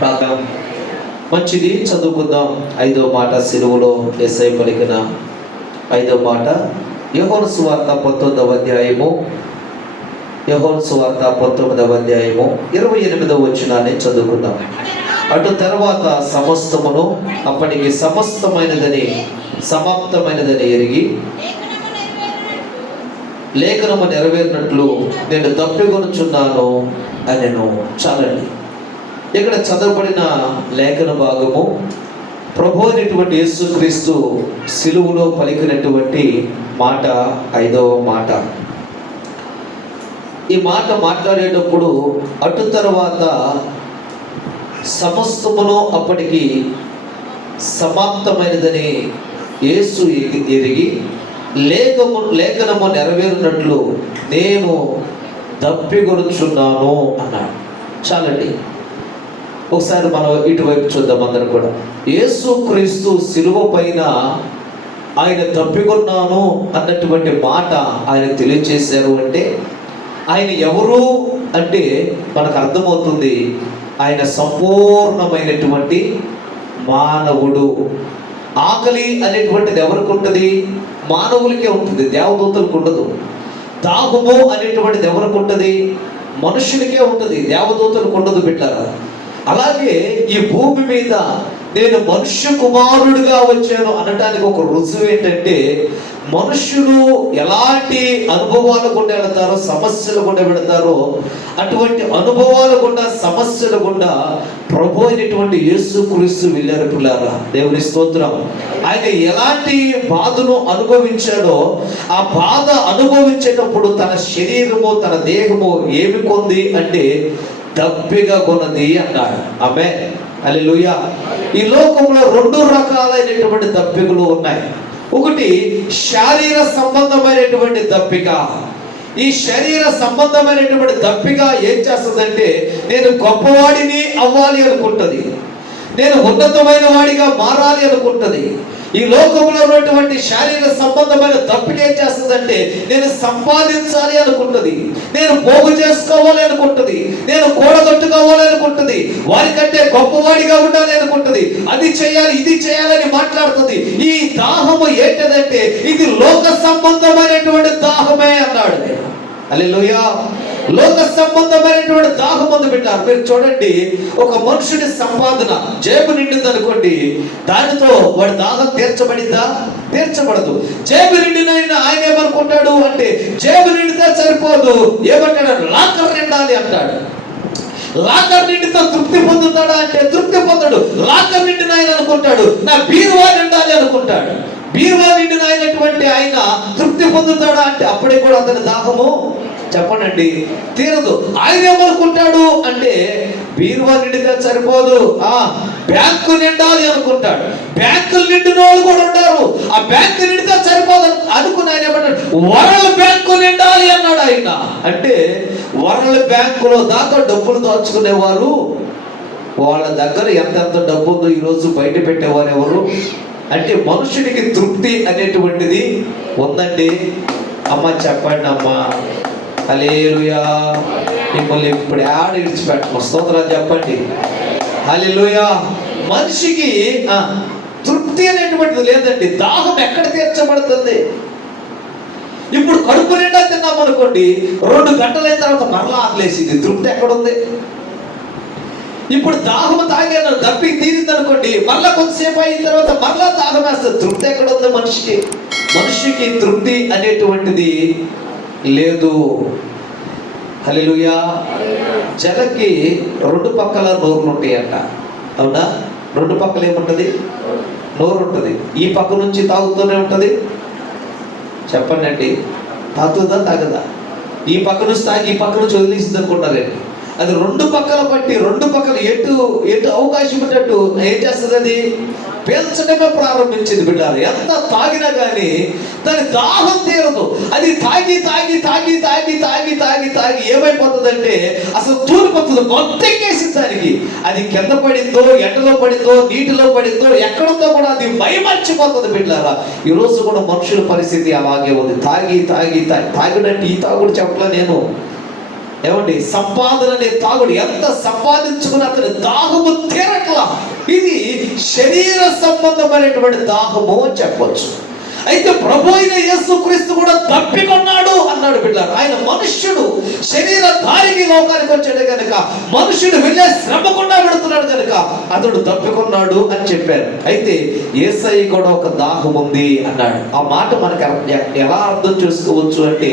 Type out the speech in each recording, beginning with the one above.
ప్రార్థన మంచిది చదువుకుందాం. ఐదో మాట సిలువలో ఎస్ఐ పలికిన ఐదో మాట యహోన్ సువార్త పంతొమ్మిదవ అధ్యాయము. యహోన్ సువార్త పంతొమ్మిదవ అధ్యాయము ఇరవై ఎనిమిదవ వచ్చినాన్ని చదువుకుందాం. అటు తర్వాత సమస్తమును అప్పటికి సమస్తమైనదని సమాప్తమైనదని ఎరిగి లేఖనము నెరవేరినట్లు నేను తప్పికొనుచున్నాను అని నేను చాలండి. ఇక్కడ చదవబడిన లేఖన భాగము ప్రభు అయినటువంటి యేసుక్రీస్తు సిలువులో పలికినటువంటి మాట ఐదవ మాట. ఈ మాట మాట్లాడేటప్పుడు అటు తర్వాత సమస్తమును అప్పటికి సమాప్తమైనదని యేసు ఎరిగి లేఖము లేఖనము నెరవేరినట్లు నేను దప్పిగొనుచున్నాను అన్నాడు. చాలండి. ఒకసారి మనం ఇటువైపు చూద్దాం అందరం కూడా. యేసు క్రీస్తు శిలువ పైన ఆయన తప్పికొన్నాను అన్నటువంటి మాట ఆయన తెలియచేశారు అంటే ఆయన ఎవరు అంటే మనకు అర్థమవుతుంది ఆయన సంపూర్ణమైనటువంటి మానవుడు. ఆకలి అనేటువంటిది ఎవరికి ఉంటుంది? మానవులకే ఉంటుంది దేవదూతలకు ఉండదు. దాహము అనేటువంటిది ఎవరికి ఉంటుంది? మనుషులకే ఉంటుంది దేవదూతలకు ఉండదు బిడ్డారా. అలాగే ఈ భూమి మీద నేను మనుష్య కుమారుడిగా వచ్చాను అనటానికి ఒక రుజువు ఏంటంటే మనుష్యులు ఎలాంటి అనుభవాల గుండా వెళతారో సమస్యల గుండా వెళతారో అటువంటి అనుభవాల గుండా సమస్యల గుండా ప్రభు అయినటువంటి యేసు క్రీస్తు వెళ్ళారు పిల్లారా. దేవుని స్తోత్రం. ఆయన ఎలాంటి బాధను అనుభవించాడో ఆ బాధ అనుభవించేటప్పుడు తన శరీరము తన దేహము ఏమి కొంది అంటే దప్పిగా కొన్నది అన్నాడు ఆమె లూయ ఈ లోకంలో రెండు రకాలైనటువంటి దప్పికలు ఉన్నాయి. ఒకటి శారీర సంబంధమైనటువంటి దప్పిక ఈ శరీర సంబంధమైనటువంటి దప్పిక ఏం చేస్తుందంటే నేను గొప్పవాడిని అవ్వాలి అనుకుంటుంది. నేను ఉన్నతమైన వాడిగా మారాలి అనుకుంటుంది. ఈ లోకంలో ఉన్నటువంటి శారీరక సంబంధమైన తప్పిక ఏం చేస్తుందంటే నేను సంపాదించాలి అనుకుంటుంది నేను పోగు చేసుకోవాలి అనుకుంటుంది నేను కూడగొట్టుకోవాలి అనుకుంటుంది వారికంటే గొప్పవాడిగా ఉండాలి అనుకుంటుంది అది చేయాలి ఇది చేయాలని మాట్లాడుతుంది. ఈ దాహము ఏంటదంటే ఇది లోక సంబంధమైనటువంటి దాహమే అన్నాడు. అల్లెలుయా లోక సంబంధమైనటువంటి దాహం మందు పెట్టారు. మీరు చూడండి ఒక మనుషుడి సంపాదన జేబు నిండింది అనుకోండి దానితో వాడి దాహం తీర్చబడిందా? తీర్చబడదు. జేబు నిండినైనా ఆయన ఏమనుకుంటాడు అంటే జేబు నిండితే సరిపోదు. ఏమంటాడు? లాకర్ నిండాలి అంటాడు. లాకర్ నిండితో తృప్తి పొందుతాడా అంటే తృప్తి పొందడు. లాకర్ నిండిన ఆయన అనుకుంటాడు. నా బీరువా నిండాలి అనుకుంటాడు. బీరువా నిండిన అయినటువంటి ఆయన తృప్తి పొందుతాడా అంటే అప్పుడే కూడా అతని దాహము చెప్పనండి తీరదు ఆయన ఏమనుకుంటాడు అంటే బీరువా నిండితే సరిపోదు. ఆ బ్యాంకు నిండాలి అనుకుంటాడు. బ్యాంకులు నిండిన వాళ్ళు కూడా ఉంటారు ఆ బ్యాంకు నిండితే సరిపోదు అనుకుని ఆయన ఏమంటాడు వరల్డ్ బ్యాంకు నిండాలి అన్నాడు ఆయన. అంటే వరల్డ్ బ్యాంకులో దాకా డబ్బులు దాచుకునేవారు వాళ్ళ దగ్గర ఎంతెంత డబ్బు ఉందో ఈరోజు బయట పెట్టేవారు ఎవరు? అంటే మనుషుడికి తృప్తి అనేటువంటిది ఉందండి. అమ్మ చెప్పండి అమ్మా అలేరుయా మిమ్మల్ని ఇప్పుడు ఆడ విడిచిపెట్టము స్తోత్రాలు చెప్పండి. అలెలుయా మనిషికి తృప్తి అనేటువంటిది లేదండి. దాహం ఎక్కడ తీర్చబడుతుంది? ఇప్పుడు కడుపు నిండా తిన్నాం అనుకోండి రెండు గంటలైన తర్వాత మరలా ఆకలేసింది. తృప్తి ఎక్కడుంది? ఇప్పుడు దాహం తాగాను దప్పి తీరింది అనుకోండి మరలా కొంతసేపు అయిన తర్వాత మరలా దాహం వేస్తుంది. తృప్తి ఎక్కడుంది మనిషికి? మనిషికి తృప్తి అనేటువంటిది లేదు. హలిలుయా జలకి రెండు పక్కల నోరులు అంట అవునా? రెండు పక్కల ఏముంటుంది? నోరు ఉంటుంది ఈ పక్క నుంచి తాగుతూనే ఉంటుంది. చెప్పండి అండి తాగుతుందా తాగదా? ఈ పక్క నుంచి తాగి ఈ పక్క నుంచి వదిలేసింది అనుకుంటారండి అది రెండు పక్కల పట్టి రెండు పక్కల ఎటు ఎటు అవకాశం ఉన్నట్టు ఏం చేస్తుంది అది? పీల్చడమే ప్రారంభించింది బిడ్డారు ఎంత తాగినా కానీ దాని దాహం తీరదు. అది తాగి తాగి తాగి తాగి తాగి తాగి తాగి ఏమైపోతుందంటే అసలు తూలిపోతుంది మొత్తెక్కేసి దానికి. అది కింద పడిందో ఎండలో పడిందో నీటిలో పడిందో ఎక్కడుందో కూడా అది భయమర్చిపోతుంది బిడ్డారా. ఈ రోజు కూడా మనుషుల పరిస్థితి అలాగే ఉంది. తాగి తాగి తాగి తాగినట్టు ఈ తాగుడు చెప్పలే నేను. ఏమండి? సంపాదన అనే తాగుడు. ఎంత సంపాదించుకున్న అతని దాహము తీరట్లా. ఇది శరీర సంబంధమైనటువంటి దాహము అని చెప్పొచ్చు. అయితే ప్రభు అయిన యేసుక్రీస్తు కూడా తప్పికొన్నాడు అన్నాడు బిడ్డారు. ఆయన మనుష్యుడు శరీర దారికి లోకానికి వచ్చాడు కనుక మనుషుడు వెళ్ళే శ్రమకుండా పెడుతున్నాడు కనుక అతడు తప్పికొన్నాడు అని చెప్పారు. అయితే ఏసై కూడా ఒక దాహం ఉంది అన్నాడు. ఆ మాట మనకు ఎలా అర్థం చేసుకోవచ్చు అంటే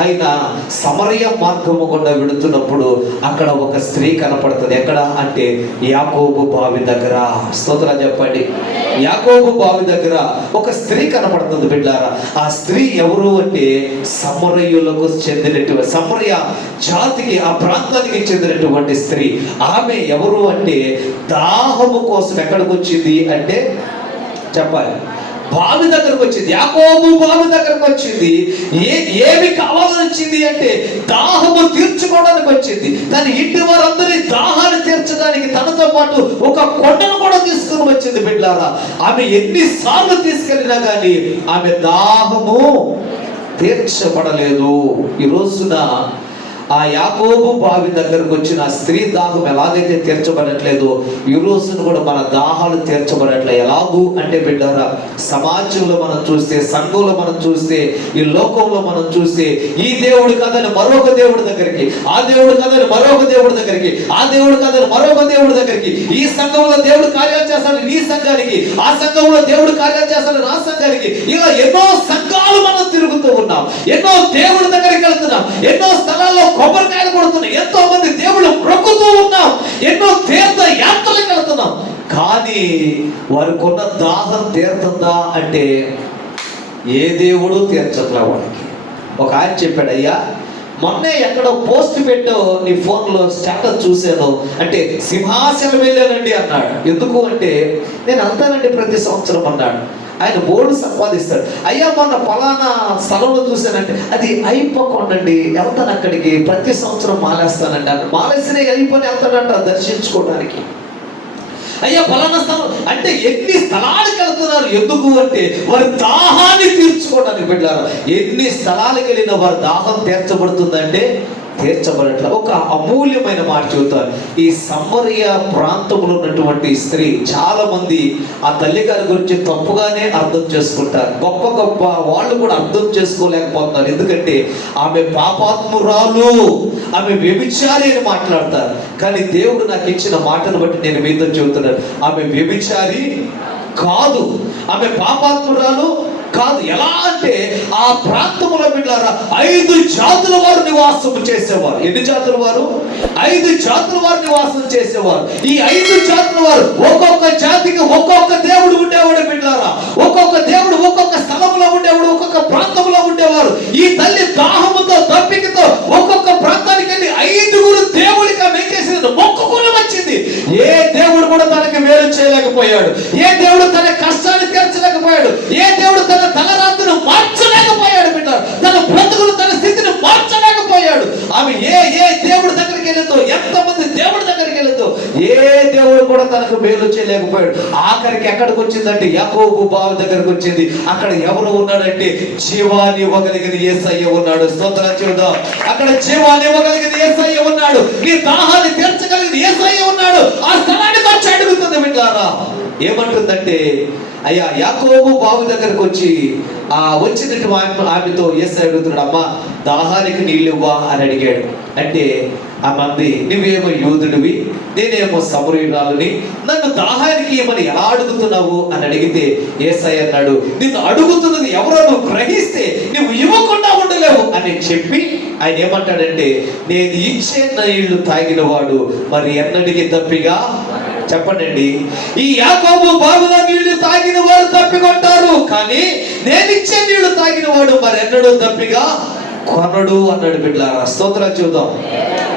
ఆయన సమరయ మార్గము గుండా వెళుతున్నప్పుడు అక్కడ ఒక స్త్రీ కనపడుతుంది. ఎక్కడ అంటే యాకోబు బావి దగ్గర. స్తోత్ర చెప్పండి. యాకోబు బావి దగ్గర ఒక స్త్రీ కనపడుతుంది. బిడ్డారా ఆ స్త్రీ ఎవరు అంటే సమరయులకు చెందినటువంటి సమరయ జాతికి ఆ ప్రాంతానికి చెందినటువంటి స్త్రీ. ఆమె ఎవరు అంటే దాహము కోసం ఎక్కడికి వచ్చింది అంటే చెప్పాలి. బావి దగ్గరకు వచ్చింది. యాకోబు బావి దగ్గరకు వచ్చింది. ఏ ఏమి కావాలని వచ్చింది అంటే దాహము తీర్చుకోవడానికి వచ్చింది. తన ఇంటి వారందరి దాహాన్ని తీర్చడానికి తనతో పాటు ఒక కొండను కూడా తీసుకుని వచ్చింది బిడ్డారా ఆమె ఎన్నిసార్లు తీసుకెళ్ళినా కానీ ఆమె దాహము తీర్చబడలేదు. ఈ రోజున ఆ యాకోబు బావి దగ్గరకు వచ్చిన స్త్రీ దాహం ఎలాగైతే తీర్చబడట్లేదో ఈ రోజున కూడా మన దాహాలు తీర్చబడట్లే. ఎలాగూ అంటే బిడ్డారా సమాజంలో మనం చూస్తే సంఘంలో మనం చూస్తే ఈ లోకంలో మనం చూస్తే ఈ దేవుడు కదని మరొక దేవుడి దగ్గరికి ఆ దేవుడు కదని మరొక దేవుడి దగ్గరికి ఆ దేవుడు కదని మరొక దేవుడి దగ్గరికి ఈ సంఘంలో దేవుడు కార్యాలు చేస్తాడు నీ సంఘానికి ఆ సంఘంలో దేవుడు కార్యాలు చేస్తాడు నా సంఘానికి. ఇలా ఎన్నో సంఘాలు మనం తిరుగుతూ ఉన్నాం. ఎన్నో దేవుడి దగ్గరికి వెళ్తున్నాం. ఎన్నో స్థలాల్లో కొబ్బరికాయలు కొడుతున్నాం ఎంతో మంది దేవుళ్ళు మొక్కుతూ ఉన్నాం ఎన్నో తీర్థ యాత్రలకు వెళ్తున్నాం కానీ వారికున్న దాహం తీరుతుందా అంటే ఏ దేవుడు తీర్చట్లే వాడికి. ఒక ఆయన చెప్పాడు అయ్యా మొన్నే ఎక్కడో పోస్ట్ పెట్టో నీ ఫోన్లో స్టేటస్ చూశాను. అంటే సింహాసనం వెళ్ళానండి అన్నాడు. ఎందుకు అంటే నేను అంతానండి ప్రతి సంవత్సరం అన్నాడు. ఆయన బోర్డు సంపాదిస్తాడు. అయ్యా మొన్న పలానా స్థలంలో చూశానంటే అది అయిపోకుండండి వెళ్తాను అక్కడికి ప్రతి సంవత్సరం మాలేస్తానండి అన్న మాలేసిన వెళ్ళిపోయి వెళ్తాడంట దర్శించుకోవడానికి. అయ్యా ఫలానా స్థలం అంటే ఎన్ని స్థలాలకు వెళ్తున్నారు ఎందుకు అంటే వారి దాహాన్ని తీర్చుకోవడానికి పెట్టారు ఎన్ని స్థలాలకు వెళ్ళినా వారి దాహం తీర్చబడుతుందంటే తీర్చబడట్ల ఒక అమూల్యమైన మాట చెబుతారు. ఈ సమరయ ప్రాంతంలో ఉన్నటువంటి స్త్రీ చాలా మంది ఆ తల్లి గారి గురించి తప్పుగానే అర్థం చేసుకుంటారు. గొప్ప గొప్ప వాళ్ళు కూడా అర్థం చేసుకోలేకపోతున్నారు. ఎందుకంటే ఆమె పాపాత్మురాలు ఆమె వ్యభిచారి అని మాట్లాడతారు. కానీ దేవుడు నాకు ఇచ్చిన మాటను బట్టి నేను మీతో చెబుతున్నాను. ఆమె వ్యభిచారి కాదు. ఆమె పాపాత్మురాలు కాదు. ఎలా అంటే ఆ ప్రాంతంలో బిడ్డారా ఐదు జాతుల వారు నివాసం చేసేవారు. ఎన్ని జాతుల వారు? ఐదు జాతుల వారు నివాసం చేసేవారు. ఈ ఐదు జాతుల వారు ఒక్కొక్క జాతికి ఒక్కొక్క దేవుడు ఉండేవాడు బిడ్డారా ఒక్కొక్క దేవుడు ఒక్కొక్క స్థలంలో ఉండేవాడు ఒక్కొక్క ప్రాంతంలో ఉండేవారు. ఈ తల్లి దాహముతో తప్పికతో ఒక్కొక్క ప్రాంతానికి వెళ్ళి ఐదుగురు దేవుడు ఆమె ఏం చేసింది మొక్కుకుని వచ్చింది. ఏ దేవుడు కూడా తనకి మేలు చేయలేకపోయాడు. ఏ దేవుడు తన కష్టాన్ని తీర్చలేకపోయాడు. ఏ దేవుడు తన తలరాత్రులు మార్చలేకపోయాడు బిడ్డ తన బ్రతుకులు తన స్థితిని మార్చలేకపోయాడు ఆమె ఏ ఏ దేవుడి దగ్గరికి వెళ్ళిందో ఎంతమంది దేవుడి దగ్గరికి వెళ్ళిందో ఏ దేవుడు కూడా తనకు మేలు చేయలేకపోయాడు ఆఖరికి ఎక్కడికి వచ్చిందంటే యాకోబు బావి దగ్గరకు వచ్చింది. అక్కడ ఎవరు ఉన్నాడంటే జీవాన్ని ఇవ్వగలిగిన ఏసయ్య ఉన్నాడు. స్తోత్ర చూద్దాం అక్కడ జీవాన్ని ఇవ్వగలిగిన ఏసయ్య ఉన్నాడు. నీ దాహాన్ని తీర్చగలిగిన ఏసయ్య ఉన్నాడు. ఆ స్థలానికి వచ్చి అడుగుతుంది వింటారా ఏమంటుందంటే అయ్యా యాకోబు బావి దగ్గరకు వచ్చి ఆ వచ్చినట్టు ఆమెతో ఏసై అడుగుతున్నాడు అమ్మా దాహానికి నీళ్ళివ్వా అని అడిగాడు. అంటే ఆ మంది నువ్వేమో యూదుడివి నేనేమో సమరీరాలని నన్ను దాహానికి ఏమని ఎలా అడుగుతున్నావు? అని అడిగితే ఏసై అన్నాడు నిన్ను అడుగుతున్నది ఎవరో నువ్వు గ్రహిస్తే నువ్వు ఇవ్వకుండా ఉండలేవు. అని చెప్పి ఆయన ఏమంటాడంటే నేను ఇచ్చే నీళ్ళు తాగిన వాడు మరి ఎన్నడికి తప్పిగా చెప్పండి ఈ యాకోబు బాగుల నీళ్ళు తాగిన వాడు తప్పికొంటారు కానీ నేను ఇచ్చే నీళ్ళు తాగిన వాడు మరి ఎన్నడూ తప్పిగా కొనడు అన్నాడు బిడ్డలారా. స్తోత్రం చూద్దాం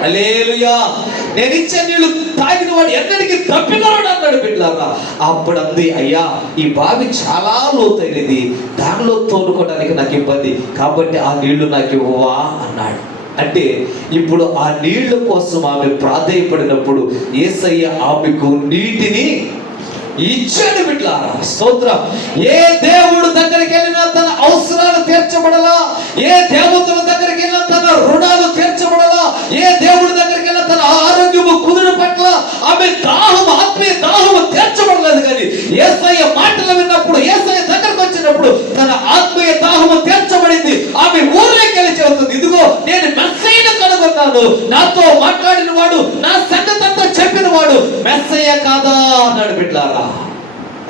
హల్లెలూయా. నేను ఇచ్చే నీళ్ళు తాగిన వాడు ఎన్నడికి తప్పికొనడు అన్నాడు బిడ్డలారా. అప్పుడు అంది అయ్యా ఈ బావి చాలా లోతైనది. దానిలో తోడుకోవడానికి నాకు ఇబ్బంది. కాబట్టి ఆ నీళ్ళు నాకు ఇవ్వవా? అన్నాడు. అంటే ఇప్పుడు ఆ నీళ్ళ కోసం ఆమె ప్రాధాయపడినప్పుడు ఏసయ్య ఆమెకు నీటిని ఇచ్చాడు బిడ్లారా స్తోత్రం. ఏ దేవుడు దగ్గరికి వెళ్ళినా తన అవసరాలు తీర్చబడలా ఏ దేవతల దగ్గరికి వెళ్ళినా తన రుణాలు తీర్చబడలా ఏ దేవుడి దగ్గరికి వెళ్ళినా తన ఆరోగ్యము కుదురు పట్ల ఆమె దాహం ఆత్మీయ దాహము తీర్చబడలేదు కానీ ఏసయ్య మాటలు విన్నప్పుడు ఏసయ్య దగ్గరకు వచ్చినప్పుడు తన ఆత్మీయ దాహము తీర్చబడింది. ఆమె ఊర్లోకి వెళ్ళి చెబుతుంది ఇదిగో నేను మెస్సైన కనుగొన్నాను. నాతో మాట్లాడిన వాడు నా సంగతంతా చెప్పిన వాడు మెస్సయ్య కాదా అన్నాడు బిడ్లారా.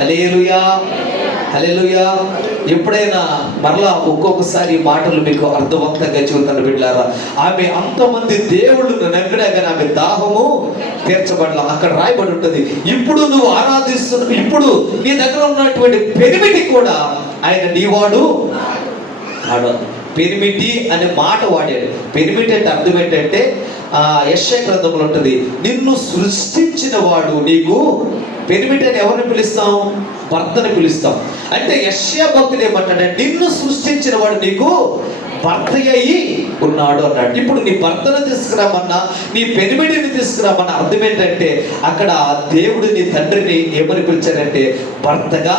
అలేలుయా హలేలుయా ఎప్పుడైనా మరలా ఒక్కొక్కసారి మాటలు మీకు అర్థవంతంగా చెబుతాను బిడ్డారా ఆమె అంతమంది దేవుళ్ళు నగ్గినా కానీ ఆమె దాహము తీర్చబడాల. అక్కడ రాయబడి ఉంటుంది. ఇప్పుడు నువ్వు ఆరాధిస్తున్న ఇప్పుడు నీ దగ్గర ఉన్నటువంటి పెరిమిటి కూడా ఆయన నీవాడు ఆడ పెరిమిటి అనే మాట వాడాడు. పెరిమిటి అంటే అర్థం ఏంటంటే ఆ యశ్య గ్రంథంలో ఉంటుంది నిన్ను సృష్టించిన వాడు నీకు పెరిమిటి అని ఎవరిని పిలుస్తాం భర్తని పిలుస్తాం అంటే యశ్య భక్తులు ఏమంటాడంటే నిన్ను సృష్టించిన వాడు నీకు భర్త అయి ఉన్నాడు అన్నాడు. ఇప్పుడు నీ భర్తను తీసుకురామన్నా నీ పెనిమిడిని తీసుకురామన్నా అర్థం ఏంటంటే అక్కడ దేవుడు నీ తండ్రిని ఏమని పిలిచారంటే భర్తగా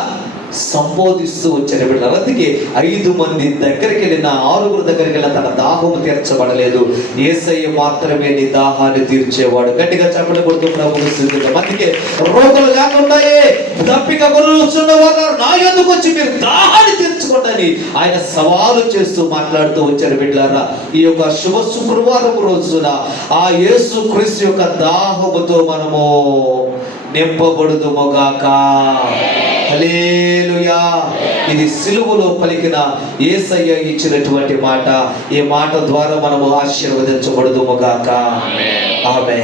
సంబోధిస్తూ వచ్చారు. బిడ్డలు అందుకే ఐదు మంది దగ్గరికి వెళ్ళిన ఆరుగురు దగ్గరికి వెళ్ళిన తన దాహము తీర్చబడలేదు. ఏసయ్య మాత్రమే నీ దాహాన్ని తీర్చేవాడు. గట్టిగా చెప్పడం కొడుతూ ప్రభుత్వం స్థుతిద్దాం. అందుకే రోగులు లేకుండాయే దప్పిక కొలుచున్న వారు నా ఎందుకు వచ్చి మీరు దాహాన్ని తీర్చుకోండి ఆయన సవాలు చేస్తూ మాట్లాడుతూ వచ్చారు. బిడ్డారా ఈ యొక్క శుభ శుక్రవారం రోజున ఆ యేసు క్రీస్తు యొక్క దాహముతో మనము నింపబడుదు మొగాక హల్లెలూయా. ఇది సిలువలో పలికిన యేసయ్య ఇచ్చినటువంటి మాట. ఈ మాట ద్వారా మనము ఆశీర్వదించబడుదు మొగాక ఆమె